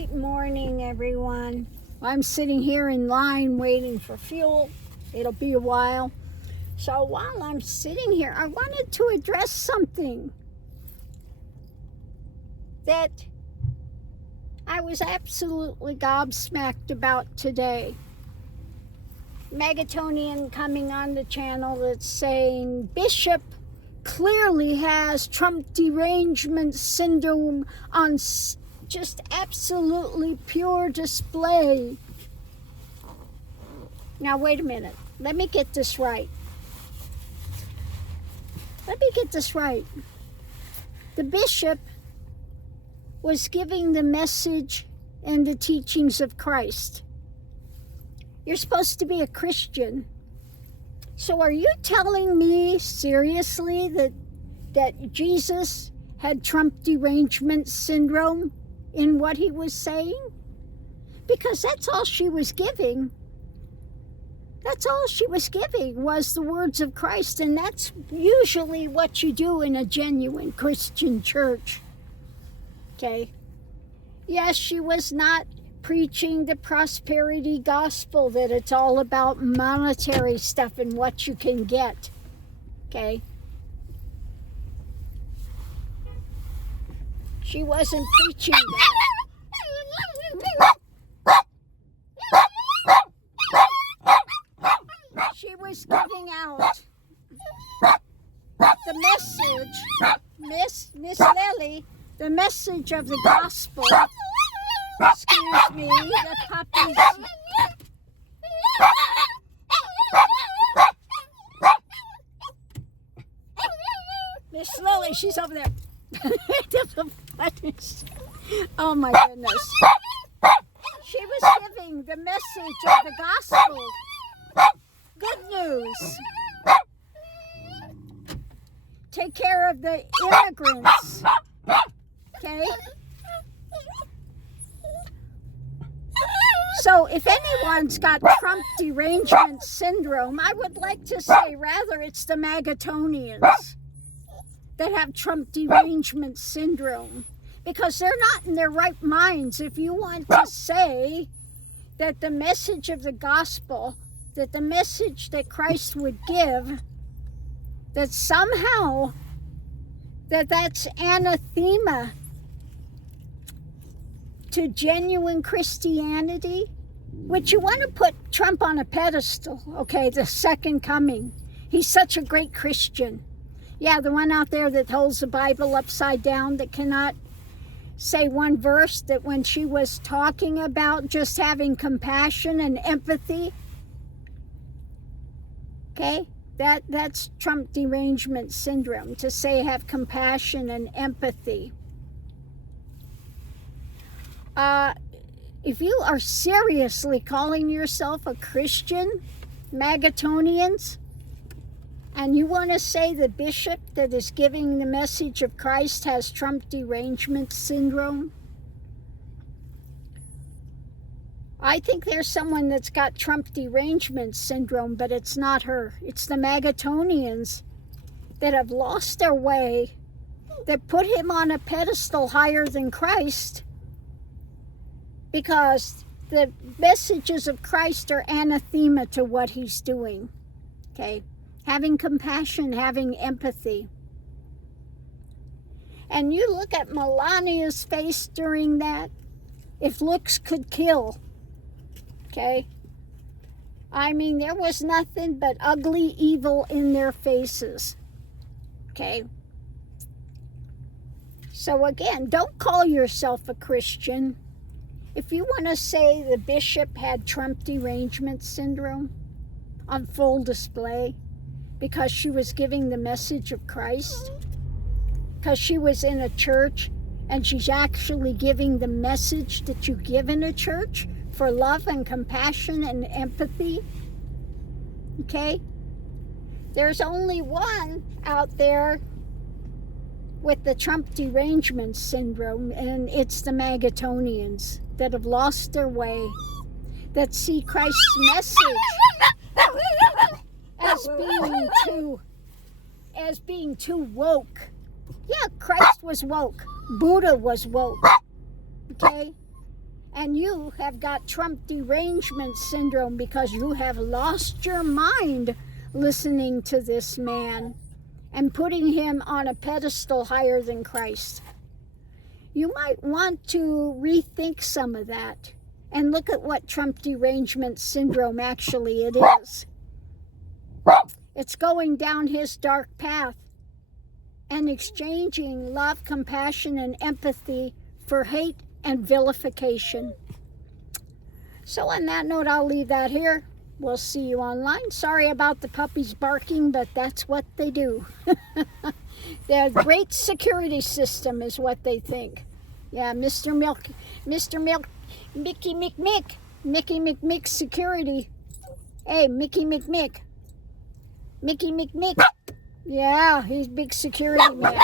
Great morning, everyone. I'm sitting here in line waiting for fuel. It'll be a while. So while I'm sitting here, I wanted to address something that I was absolutely gobsmacked about today. Megatonian coming on the channel that's saying Bishop clearly has Trump derangement syndrome on just absolutely pure display. Now, wait a minute. Let me get this right. The bishop was giving the message and the teachings of Christ. You're supposed to be a Christian. So are you telling me seriously that Jesus had Trump derangement syndrome in what he was saying? Because that's all she was giving. That's all she was giving was the words of Christ, and that's usually what you do in a genuine Christian church. Okay? Yes, she was not preaching the prosperity gospel, that it's all about monetary stuff and what you can get. Okay? She wasn't preaching that. She was giving out the message, Miss Lily, the message of the gospel. Excuse me, the puppies. Miss Lily, she's over there. Oh my goodness. She was giving the message of the gospel. Good news. Take care of the immigrants. Okay? So if anyone's got Trump derangement syndrome, I would like to say rather it's the Megatonians that have Trump derangement syndrome, because they're not in their right minds. If you want to say that the message of the gospel, that the message that Christ would give, that somehow that's anathema to genuine Christianity, which you want to put Trump on a pedestal, okay, the second coming. He's such a great Christian. Yeah, the one out there that holds the Bible upside down, that cannot say one verse, that when she was talking about just having compassion and empathy, okay, that's Trump derangement syndrome, to say have compassion and empathy. If you are seriously calling yourself a Christian, Megatonians, and you want to say the bishop that is giving the message of Christ has Trump derangement syndrome, I think there's someone that's got Trump derangement syndrome, but it's not her. It's the Megatonians that have lost their way, that put him on a pedestal higher than Christ, because the messages of Christ are anathema to what he's doing. Okay? Having compassion, having empathy. And you look at Melania's face during that, if looks could kill. Okay? I mean, there was nothing but ugly evil in their faces. Okay? So again, don't call yourself a Christian. If you want to say the bishop had Trump derangement syndrome on full display because she was giving the message of Christ, because she was in a church and she's actually giving the message that you give in a church for love and compassion and empathy, okay? There's only one out there with the Trump derangement syndrome, and it's the Megatonians that have lost their way, that see Christ's message as being too woke. Yeah, Christ was woke. Buddha was woke. Okay? And you have got Trump derangement syndrome because you have lost your mind listening to this man and putting him on a pedestal higher than Christ. You might want to rethink some of that and look at what Trump derangement syndrome actually it is. It's going down his dark path and exchanging love, compassion, and empathy for hate and vilification. So on that note, I'll leave that here. We'll see you online. Sorry about the puppies barking, but that's what they do. They're a great security system is what they think. Yeah, Mr. Milk, Mickey McMick security. Hey, Mickey McMick. Yeah, he's big security man.